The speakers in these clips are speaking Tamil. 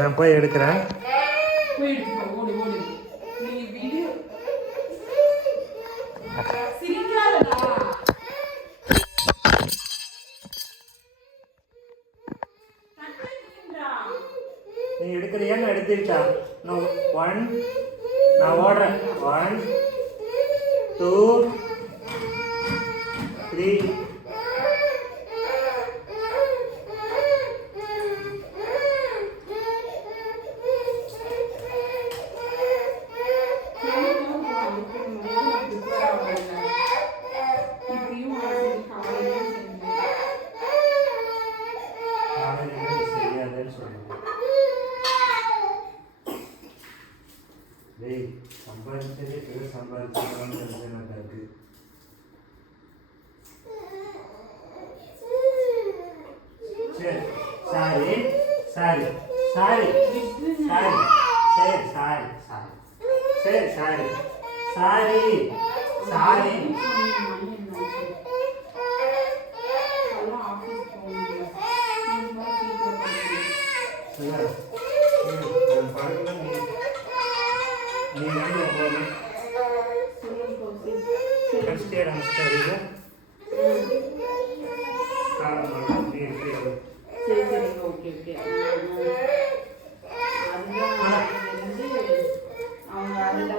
நான் போய் எடுக்கிறேன். போய் எடுத்துக்கோ, ஓடு ஓடு. நீ வீடியோ சிரிக்காதடா. நீ எடுக்கிறியா? நான் எடுத்துருச்சா? நான் 1 நான் ஓடுறேன். 1 2 3 சம்பாதிச்சதே பெரிய சம்பாதிச்சான்னு இருக்கு. சரி சாரி சாரி சாரி சாரி சரி சாரி சாரி சரி சாரி சாரி சாரி சரி சரி ஓகே ஓகே. அவங்க அதில்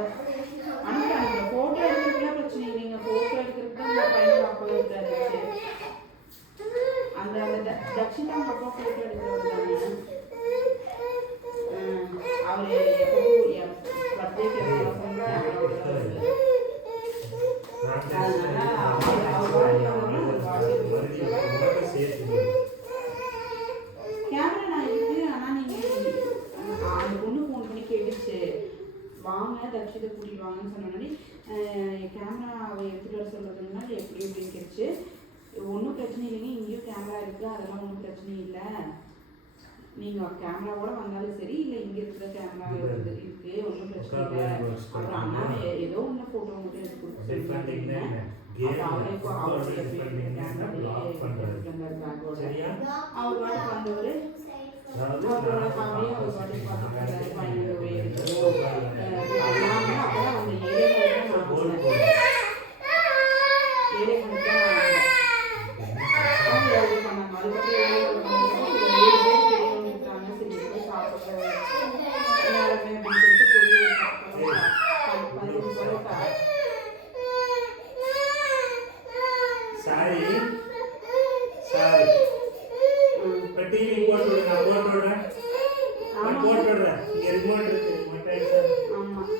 அனுப்பிட்டாங்க. ஃபோட்டோ எடுக்கிறதுலாம் பிரச்சனை இல்லைங்க. ஃபோட்டோ எடுக்கிறதுக்கு தான் இந்த பையன் அப்பா இருக்காரு. அந்த அந்த தட்சிணா அவங்க அப்பா ஃபோட்டோ எடுக்கிறவர் தானே. அவர் எப்போ பர்த்டேக்கு கேமரா நான் இருக்கு. ஆனால் நீங்கள் அந்த பொண்ணு ஃபோன் பண்ணி கேட்டுச்சு, வாங்க தட்சிதை கூட்டிட்டு வாங்கன்னு சொன்னோடனே கேமரா அவள் எடுத்துகிட்டு வர சொல்கிறதுனால எப்படி எப்படின்னு கேட்டுச்சு. ஒன்றும் பிரச்சனை இல்லைங்க, இங்கேயும் கேமரா இருக்குது, அதெல்லாம் ஒன்றும் பிரச்சனை இல்லை. நீங்கள் கேமராவோட வந்தாலும் சரி, இல்லை இங்கே இருக்கிற கேமரா இருக்குது, ஒன்றும் பிரச்சனை இல்லை. அப்புறம் அண்ணா ஏதோ ஒன்று ஃபோட்டோ மட்டும் எடுத்து கொடுத்துருக்காங்க. அவரே அவருடைய அவர் பாட்டுக்கு வந்தவர் அவரோட ஃபேமிலியை அவர் பாட்டுக்கு பார்த்துருக்காரு. பையனுடைய அப்போதான் அந்த ஏழை மணிக்கு தான் அவங்க பண்ணாங்க. அதுக்கப்புறம் 7 பேர் பெரியவங்க இருக்காங்க. சரி போய் சாப்பிட்ற எல்லாருமே அப்படின்னு சொல்லிட்டு பொரியல் 15 ரூபாய். சாரி சாரி டிவி போட்டு விடு. நான் போட்டு விடுறேன். நான் போட்டு விடுறேன். இங்கே ரிமோட் இருக்கு. மொட்டை சார் ஆமாம்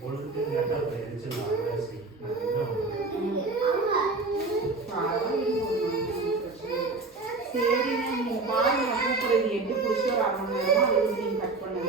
பொழுதுக்கு கேட்டால் சரிங்க. நீங்கள் பாருங்க கூப்பிடுறது எப்படி பிடிச்சி ஒரு 1/2 மணி நேரமோ அது நீங்கள் கட் பண்ணுங்க.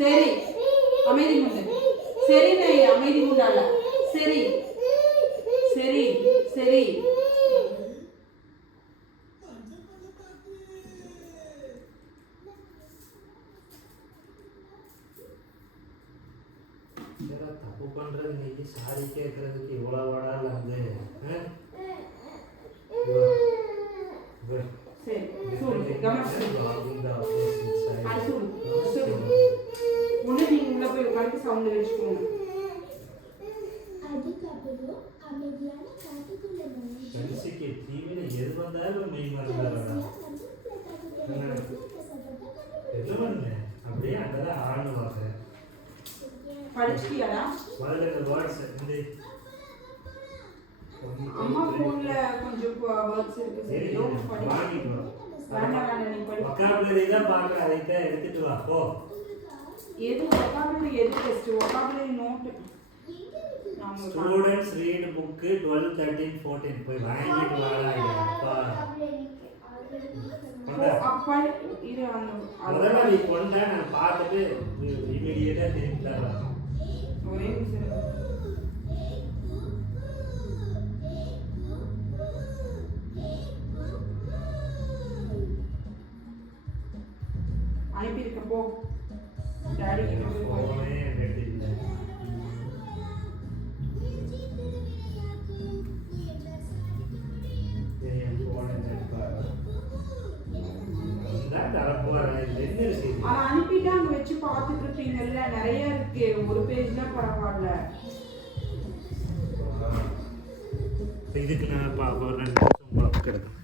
சரி அமைதி உண்டு. சரி நான் அமைதி உண்டால. சரி சரி சரி தப்பு பண்றது இன்னைக்கு சாரி கேட்கறதுக்கு இவ்வளவு வடால வந்து சவுண்ட் வச்சுக்கோங்க. எது வந்தாலும் பார்த்தாலும் மெய் மறந்துடுறா. என்ன பண்ணு அப்படியே அங்கதான் ஆழ்ந்து பார்க்குறேன். படிச்சிட்டியாடா? முதல்ல இந்த வேர்ட்ஸ் இந்த அம்மா ஃபோன்ல கொஞ்சம் வேர்ட்ஸ் இருக்கு சரியா? படி. வாங்கிட்டு வா. வேண்டாம் நீ படி. வொக்காபுலரி தான் பார்க்க, அதை தான் எடுத்துட்டு வா போ. எது வொக்காபுலரி எது test? Vocabulary note. Students read book 12 13 14 போய் வாங்கிட்டு வாடா. அப்பா அப்பா இது அந்த அதெல்லாம் நீ கொண்டா நான் பார்த்துட்டு இமிடியேட்டா திருப்பி தரலாம். ஒரே நிமிஷம் அனுப்பியிருக்க போ. டாடி கிட்ட போய் போனே எடுத்து இல்லை. என் போனை எடுப்பாரு. நான் தரப்போறேன். இது என்ன விஷயம்? அதை அனுப்பிட்டு அங்க வச்சு பார்த்துட்டு இருப்பீங்கல்ல, நிறைய இருக்கு. ஒரு பேஜ் தான் பரவாயில்ல. இதுக்கு நான் ஒரு 2 நிமிஷம் கிடக்கும்.